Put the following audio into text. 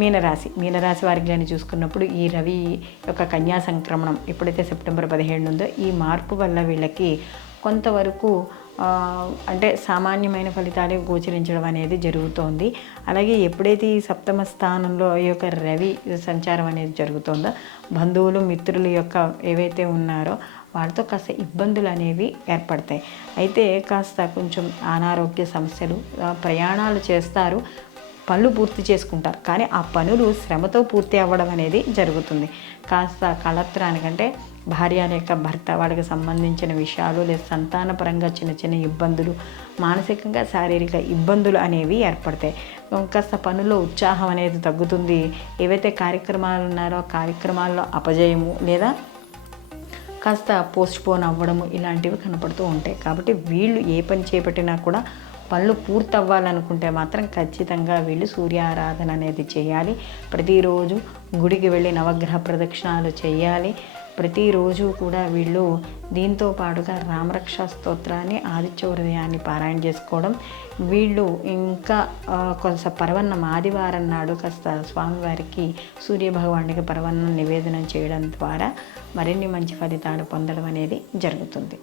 మీనరాశి వారికి కానీ చూసుకున్నప్పుడు ఈ రవి యొక్క కన్యా సంక్రమణం ఎప్పుడైతే సెప్టెంబర్ 17 ఉందో ఈ మార్పు వల్ల వీళ్ళకి కొంతవరకు అంటే సామాన్యమైన ఫలితాలే గోచరించడం అనేది జరుగుతోంది. అలాగే ఎప్పుడైతే ఈ సప్తమ స్థానంలో ఈ యొక్క రవి సంచారం అనేది జరుగుతుందో బంధువులు మిత్రుల యొక్క ఏవైతే ఉన్నారో వాళ్ళతో కాస్త ఇబ్బందులు అనేవి ఏర్పడతాయి. అయితే కాస్త కొంచెం అనారోగ్య సమస్యలు, ప్రయాణాలు చేస్తారు, పనులు పూర్తి చేసుకుంటారు, కానీ ఆ పనులు శ్రమతో పూర్తి అవ్వడం అనేది జరుగుతుంది. కాస్త కళత్రానికంటే భార్య లేక భర్త వాళ్ళకి సంబంధించిన విషయాలు లేదా సంతానపరంగా చిన్న చిన్న ఇబ్బందులు, మానసికంగా శారీరక ఇబ్బందులు అనేవి ఏర్పడతాయి. కాస్త పనుల్లో ఉత్సాహం అనేది తగ్గుతుంది. ఏవైతే కార్యక్రమాలు ఉన్నారో కార్యక్రమాల్లో అపజయము లేదా కాస్త పోస్ట్పోన్ అవ్వడము ఇలాంటివి కనపడుతూ ఉంటాయి. కాబట్టి వీళ్ళు ఏ పని చేపట్టినా కూడా పనులు పూర్తి అవ్వాలనుకుంటే మాత్రం ఖచ్చితంగా వీళ్ళు సూర్యారాధన అనేది చేయాలి. ప్రతిరోజు గుడికి వెళ్ళి నవగ్రహ ప్రదక్షిణాలు చేయాలి. ప్రతిరోజు కూడా వీళ్ళు దీంతో పాటుగా రామరక్ష స్తోత్రాన్ని, ఆదిత్య హృదయాన్ని పారాయణ చేసుకోవడం, వీళ్ళు ఇంకా కొంత పరవన్నం ఆదివారం నాడు కాస్త స్వామివారికి సూర్యభగవానికి పరవన్నం నివేదనం చేయడం ద్వారా మరిన్ని మంచి ఫలితాలు పొందడం అనేది జరుగుతుంది.